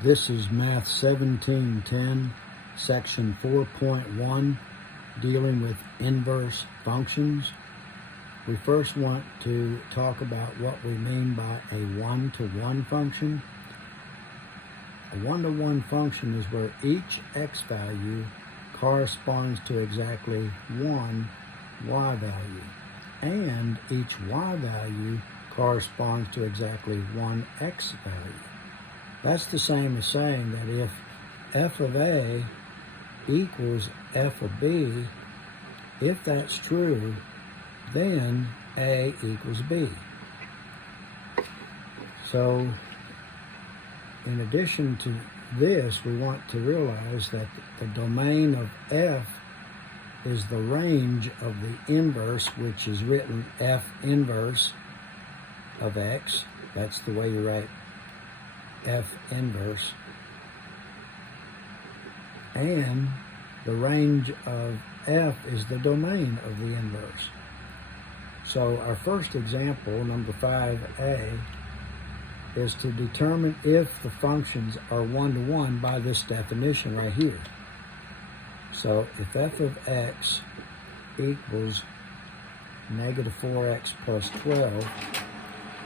This is Math 1710, Section 4.1, dealing with inverse functions. We first want to talk about what we mean by a one-to-one function. A one-to-one function is where each x value corresponds to exactly one y value, and each y value corresponds to exactly one x value. That's the same as saying that if f of a equals f of b, if that's true, then a equals b. So, in addition to this, we want to realize that the domain of f is the range of the inverse, which is written f inverse of x. That's the way you write f inverse. And the range of f is the domain of the inverse. So our first example, number 5a, is to determine if the functions are one-to-one by this definition right here. So if f of x equals negative 4x plus 12,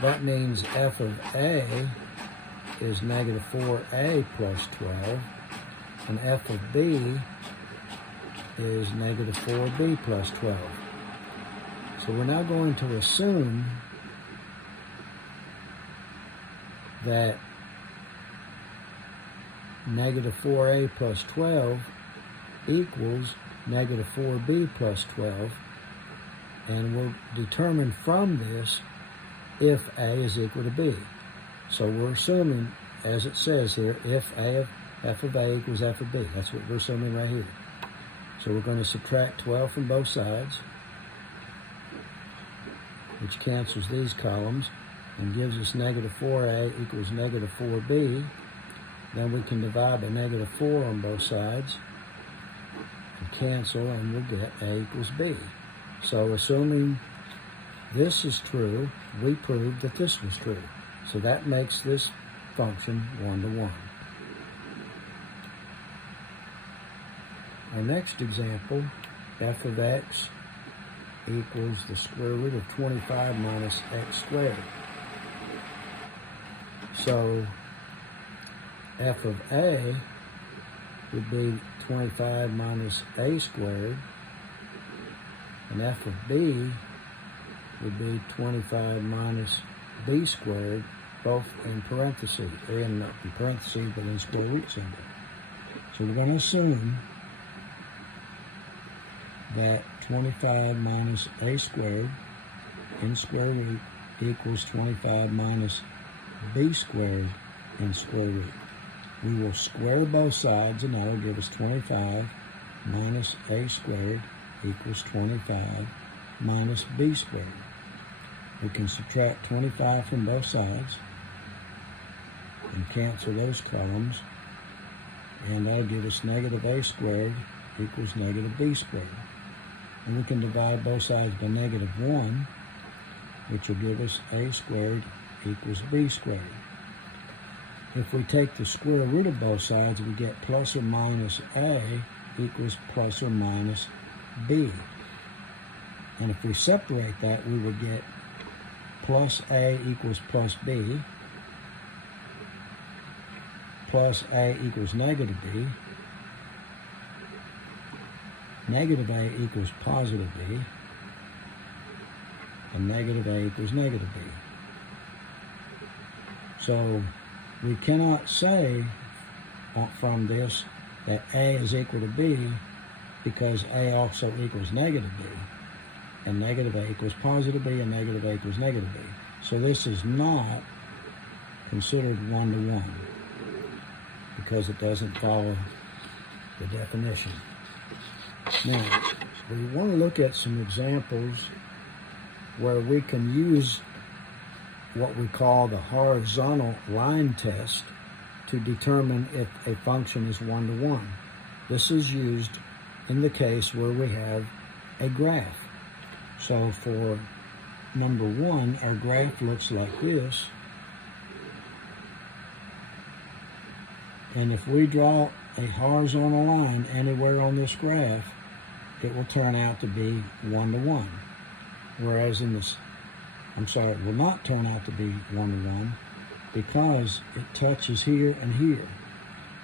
that means f of a is negative 4a plus 12, and f of b is negative 4b plus 12. So we're now going to assume that negative 4a plus 12 equals negative 4b plus 12, and we'll determine from this if a is equal to b. So we're assuming, as it says here, if f of a equals f of b. That's what we're assuming right here. So we're going to subtract 12 from both sides, which cancels these columns and gives us negative 4a equals negative 4b. Then we can divide by negative 4 on both sides and cancel, and we'll get a equals b. So assuming this is true, we proved that this was true. So that makes this function one-to-one. Our next example, f of x equals the square root of 25 minus x squared. So f of a would be 25 minus a squared, and f of b would be 25 minus b squared, both in parentheses, and not in parentheses, but in square root symbol. So we're going to assume that 25 minus a squared in square root equals 25 minus b squared in square root. We will square both sides, and that will give us 25 minus a squared equals 25 minus b squared. We can subtract 25 from both sides and cancel those columns, and that'll give us negative a squared equals negative b squared. And we can divide both sides by negative 1, which will give us a squared equals b squared. If we take the square root of both sides, we get plus or minus a equals plus or minus b. And if we separate that, we would get plus a equals plus b, plus a equals negative b, negative a equals positive b, and negative a equals negative b. So we cannot say from this that a is equal to b, because a also equals negative b, and negative a equals positive b, and negative a equals negative b. So this is not considered one-to-one because it doesn't follow the definition. Now, we want to look at some examples where we can use what we call the horizontal line test to determine if a function is one-to-one. This is used in the case where we have a graph. So for number 1, our graph looks like this. And if we draw a horizontal line anywhere on this graph, it will turn out to be 1 to 1. Whereas in this, it will not turn out to be 1 to 1 because it touches here and here.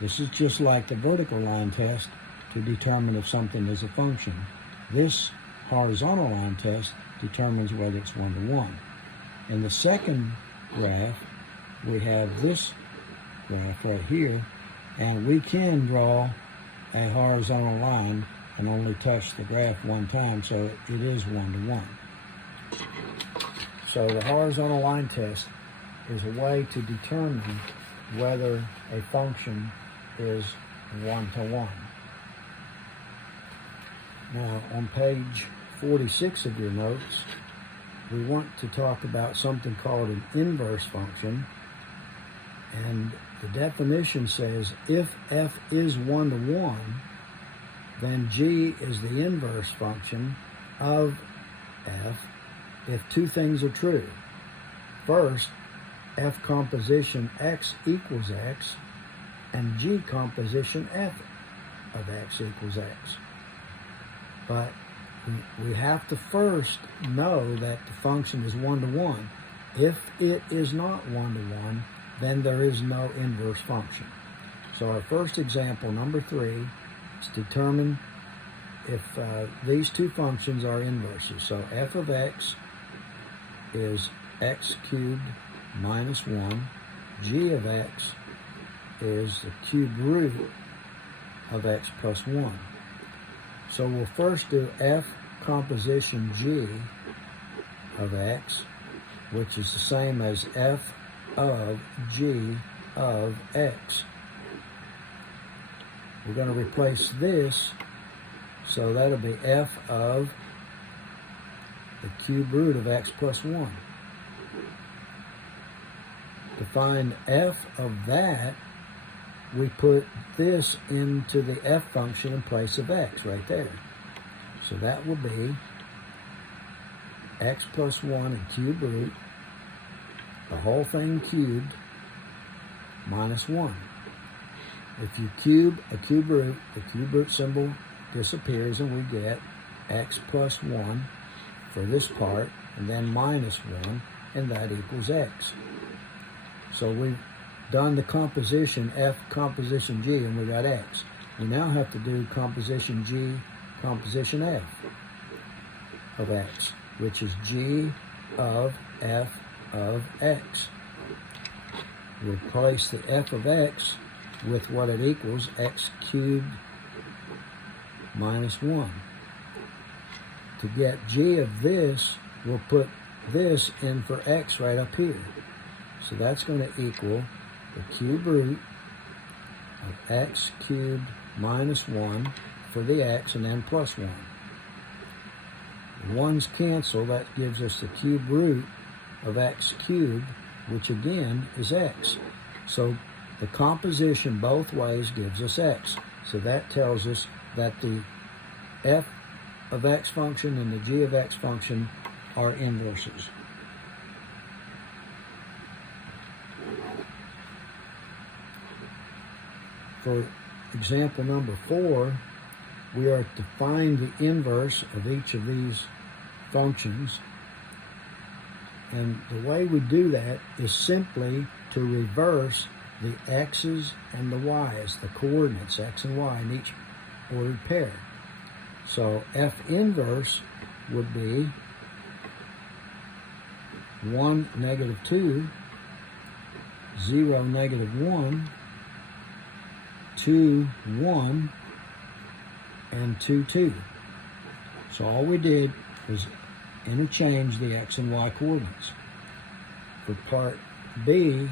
This is just like the vertical line test to determine if something is a function. This horizontal line test determines whether it's 1 to 1. In the second graph, we have this graph right here, and we can draw a horizontal line and only touch the graph one time, so it is 1 to 1. So the horizontal line test is a way to determine whether a function is 1 to 1. Now, on page 46 of your notes, we want to talk about something called an inverse function. And the definition says if f is 1 to 1, then g is the inverse function of f if two things are true. First, f composition x equals x, and g composition f of x equals x. But we have to first know that the function is 1 to 1. If it is not 1 to 1, then there is no inverse function. So our first example, number 3, is determine if these two functions are inverses. So f of x is x cubed minus 1. G of x is the cube root of x plus 1. So we'll first do f composition g of x, which is the same as f of g of x. We're going to replace this, so that'll be f of the cube root of x plus 1. To find f of that, we put this into the f function in place of x right there. So that will be x plus 1 and cube root, the whole thing cubed, minus 1. If you cube a cube root, the cube root symbol disappears and we get x plus 1 for this part, and then minus 1, and that equals x. So we've done the composition f composition g, and we got x. We now have to do composition g composition f of x, which is g of f of x. Replace the f of x with what it equals, x cubed minus 1. To get g of this, we'll put this in for x right up here. So that's going to equal the cube root of x cubed minus 1 for the x, and then plus 1. The ones cancel, that gives us the cube root of x cubed, which again is x. So the composition both ways gives us x. So that tells us that the f of x function and the g of x function are inverses. For example number 4, we are to find the inverse of each of these functions. And the way we do that is simply to reverse the x's and the y's, the coordinates x and y in each ordered pair. So f inverse would be 1, negative 2, 0, negative 1, 2, 1, and 2, 2. So all we did was interchange the x and y coordinates. For part B,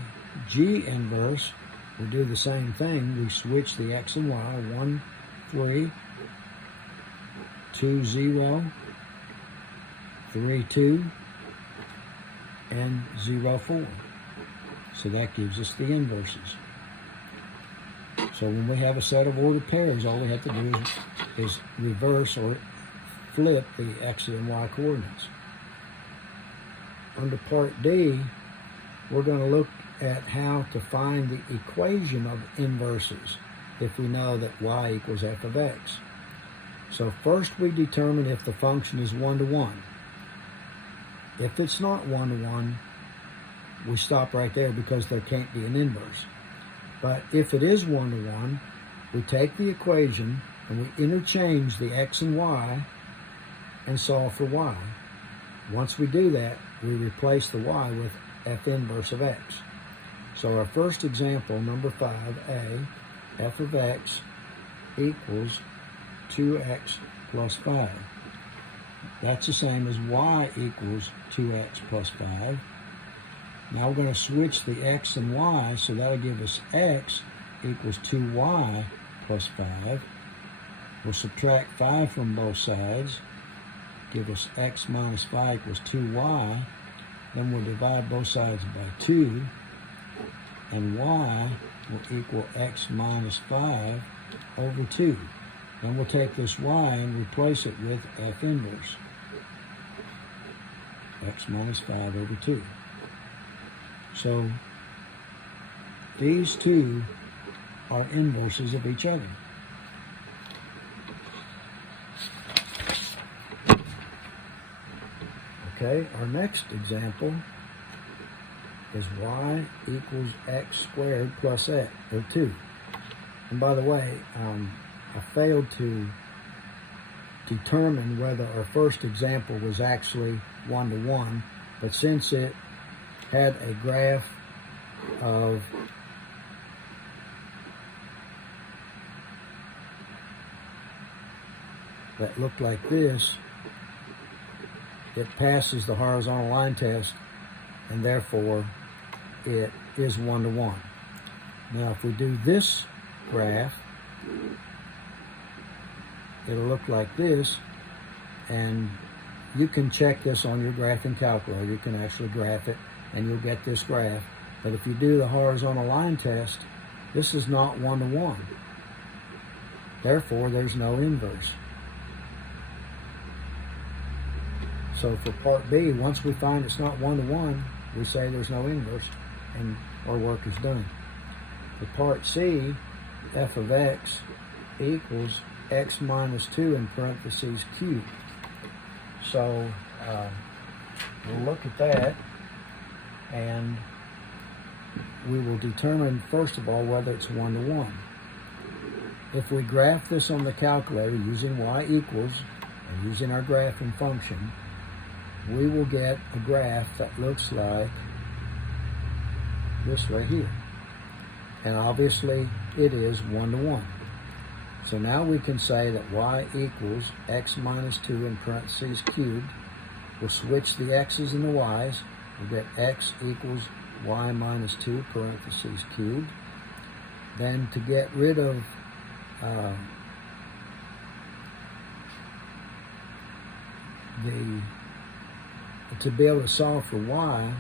g inverse, we do the same thing. We switch the x and y, 1, 3, 2, 0, 3, 2, and 0, 4. So that gives us the inverses. So when we have a set of ordered pairs, all we have to do is reverse or flip the x and y coordinates. Under part D, we're going to look at how to find the equation of inverses if we know that y equals f of x. So first we determine if the function is 1-to-1. If it's not 1-to-1, we stop right there because there can't be an inverse. But if it is 1-to-1, we take the equation and we interchange the x and y and solve for y. Once we do that, we replace the y with f inverse of x. So our first example, number 5a, f of x equals 2x plus 5. That's the same as y equals 2x plus 5. Now we're going to switch the x and y, so that'll give us x equals 2y plus 5. We'll subtract 5 from both sides, give us x minus 5 equals 2y. Then we'll divide both sides by 2, and y will equal x minus 5 over 2. Then we'll take this y and replace it with f inverse, x minus 5 over 2. So these two are inverses of each other. Okay, our next example is y equals x squared plus x, or 2. And by the way, I failed to determine whether our first example was actually 1-to-1, but since it had a graph of that looked like this, it passes the horizontal line test, and therefore it is 1-to-1. Now if we do this graph, it'll look like this, and you can check this on your graphing calculator. You can actually graph it and you'll get this graph. But if you do the horizontal line test, this is not 1-to-1. Therefore, there's no inverse. So for part B, once we find it's not 1-to-1, we say there's no inverse, and our work is done. For part C, f of x equals x minus 2 in parentheses cubed. So we'll look at that, and we will determine, first of all, whether it's 1-to-1. If we graph this on the calculator using y equals and using our graphing function, we will get a graph that looks like this right here. And obviously it is 1-to-1. So now we can say that y equals x minus 2 in parentheses cubed. We'll switch the x's and the y's. We'll get x equals y minus 2 parentheses cubed. Then to get rid of to be able to solve for y,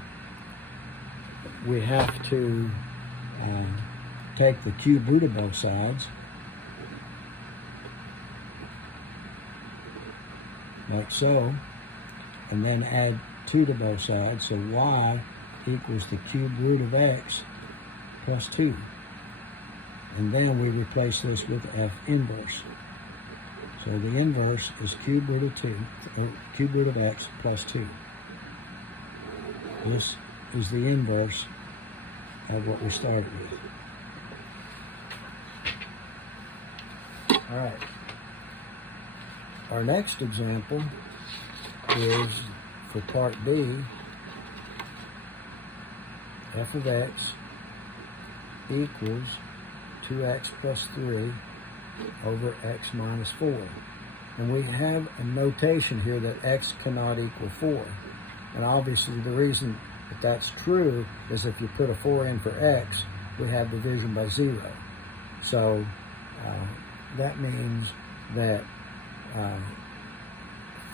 we have to take the cube root of both sides, like so, and then add 2 to both sides, so y equals the cube root of x plus 2. And then we replace this with f inverse. So the inverse is cube root of 2, or cube root of x plus 2. This is the inverse of what we started with. All right. Our next example is for part B, f of x equals 2x plus 3 over x minus 4. And we have a notation here that x cannot equal 4. And obviously the reason that that's true is if you put a 4 in for x, we have division by 0. So that means that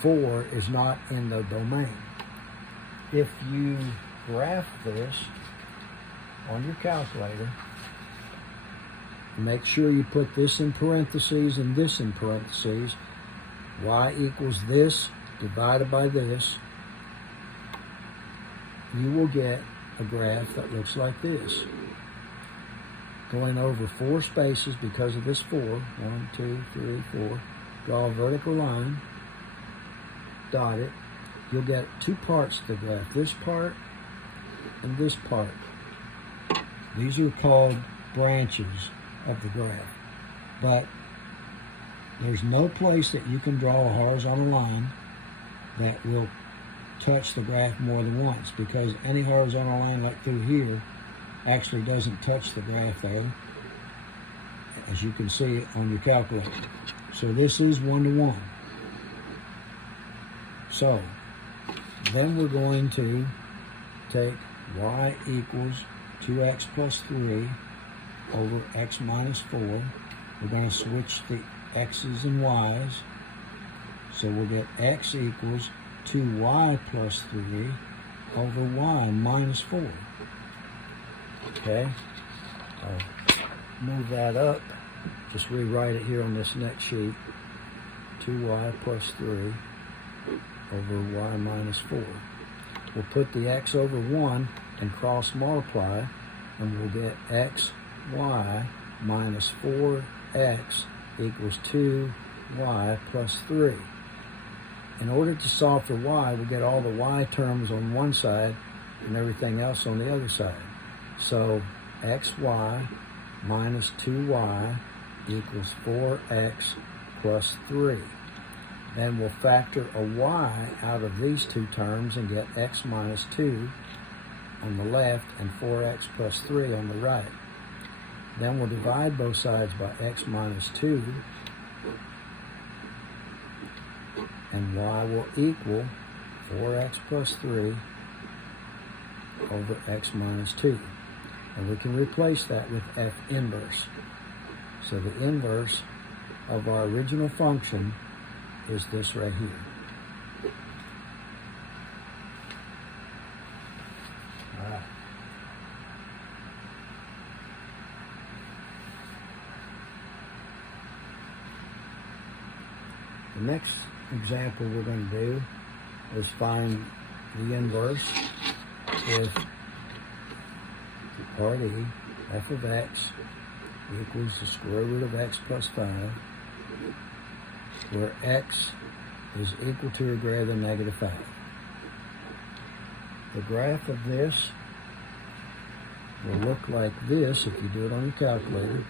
4 is not in the domain. If you graph this on your calculator, make sure you put this in parentheses and this in parentheses. Y equals this divided by this. You will get a graph that looks like this. Going over 4 spaces because of this 4, 1, 2, 3, 4, draw a vertical line, dot it. You'll get 2 parts to the graph, this part and this part. These are called branches of the graph, but there's no place that you can draw a horizontal line that will touch the graph more than once, because any horizontal line like through here actually doesn't touch the graph there, as you can see on your calculator. So this is 1 to 1. So then we're going to take y equals 2x plus 3 over x minus 4. We're going to switch the x's and y's. So we'll get x equals 2y plus 3 over y minus 4. Okay, I'll move that up. Just rewrite it here on this next sheet. 2y plus 3 over y minus 4. We'll put the x over 1 and cross multiply, and we'll get xy minus 4x equals 2y plus 3. In order to solve for y, we get all the y terms on one side and everything else on the other side. So xy minus 2y equals 4x plus 3. Then we'll factor a y out of these 2 terms and get x minus 2 on the left and 4x plus 3 on the right. Then we'll divide both sides by x minus 2, and y will equal 4x plus 3 over x minus 2. And we can replace that with f inverse. So the inverse of our original function is this right here. All right. The next example we're going to do is find the inverse if part E, f of x equals the square root of x plus 5, where x is equal to or greater than negative 5. The graph of this will look like this if you do it on your calculator.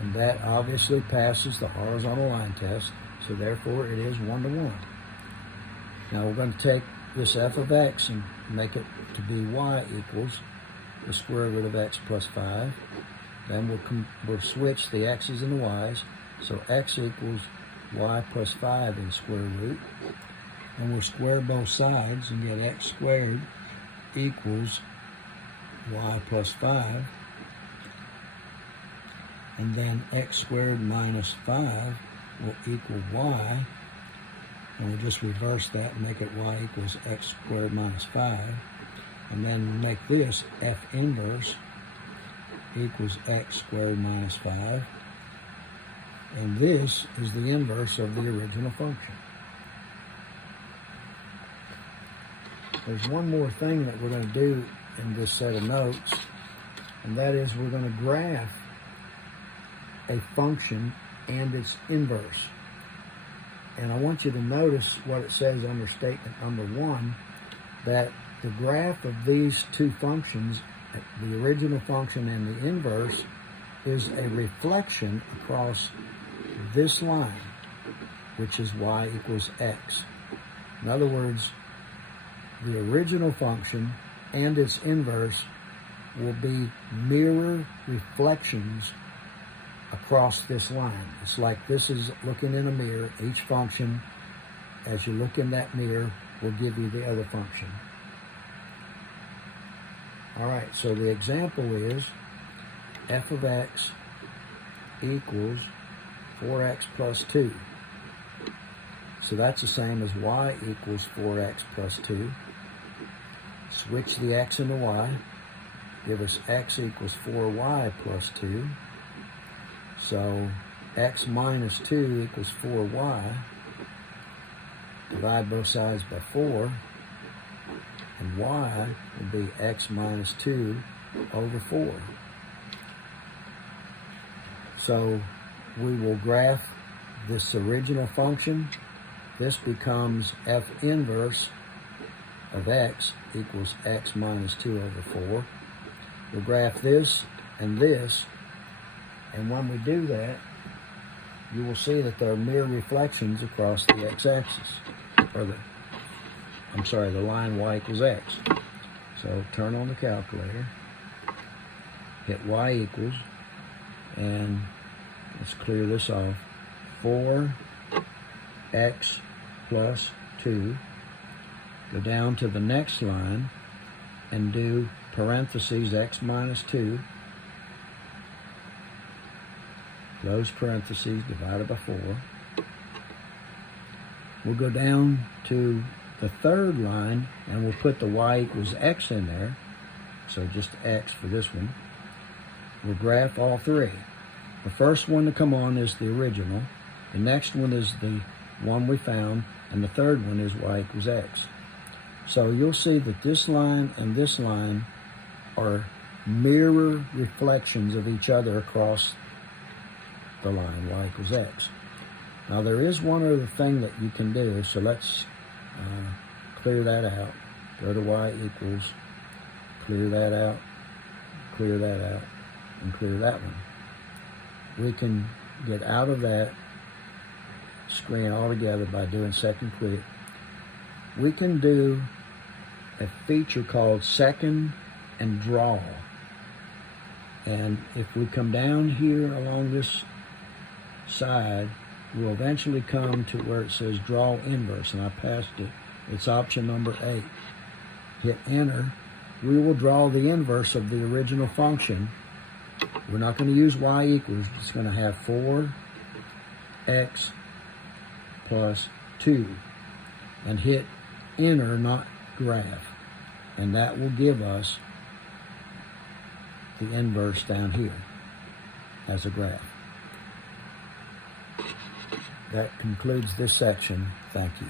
And that obviously passes the horizontal line test, so therefore it is 1 to 1. Now we're going to take this f of x and make it to be y equals the square root of x plus 5. Then we'll switch the x's and the y's, so x equals y plus 5 in square root. And we'll square both sides and get x squared equals y plus 5. And then x squared minus 5 will equal y. And we'll just reverse that and make it y equals x squared minus 5. And then make this f inverse equals x squared minus 5. And this is the inverse of the original function. There's one more thing that we're going to do in this set of notes, and that is we're going to graph a function and its inverse. And I want you to notice what it says under statement number 1, that the graph of these 2 functions, the original function and the inverse, is a reflection across this line, which is y equals x. In other words, the original function and its inverse will be mirror reflections across this line. It's like this is looking in a mirror. Each function, as you look in that mirror, will give you the other function. All right, so the example is f of x equals 4x plus 2. So that's the same as y equals 4x plus 2. Switch the x and the y. Give us x equals 4y plus 2. So x minus 2 equals 4y. divide both sides by 4, and y would be x minus 2 over 4. So we will graph this original function. This becomes f inverse of x equals x minus 2 over 4. We'll graph this, and when we do that, you will see that there are mirror reflections across the x-axis, or the line y equals x. So turn on the calculator, hit y equals, and let's clear this off, 4x plus 2. Go down to the next line and do parentheses x minus 2, close parentheses, divided by 4. We'll go down to the third line and we'll put the y equals x in there, so just x for this one. We'll graph all three. The first one to come on is the original, the next one is the one we found, and the third one is y equals x. So you'll see that this line and this line are mirror reflections of each other across the line y equals x. Now there is one other thing that you can do, so let's clear that out. Go to y equals, clear that out, and clear that one. We can get out of that screen altogether by doing second click. We can do a feature called second and draw. And if we come down here along this side, we'll eventually come to where it says draw inverse, and I passed it. It's option number 8. Hit enter. We will draw the inverse of the original function. We're not going to use y equals. It's going to have 4x plus 2. And hit enter, not graph. And that will give us the inverse down here as a graph. That concludes this section. Thank you.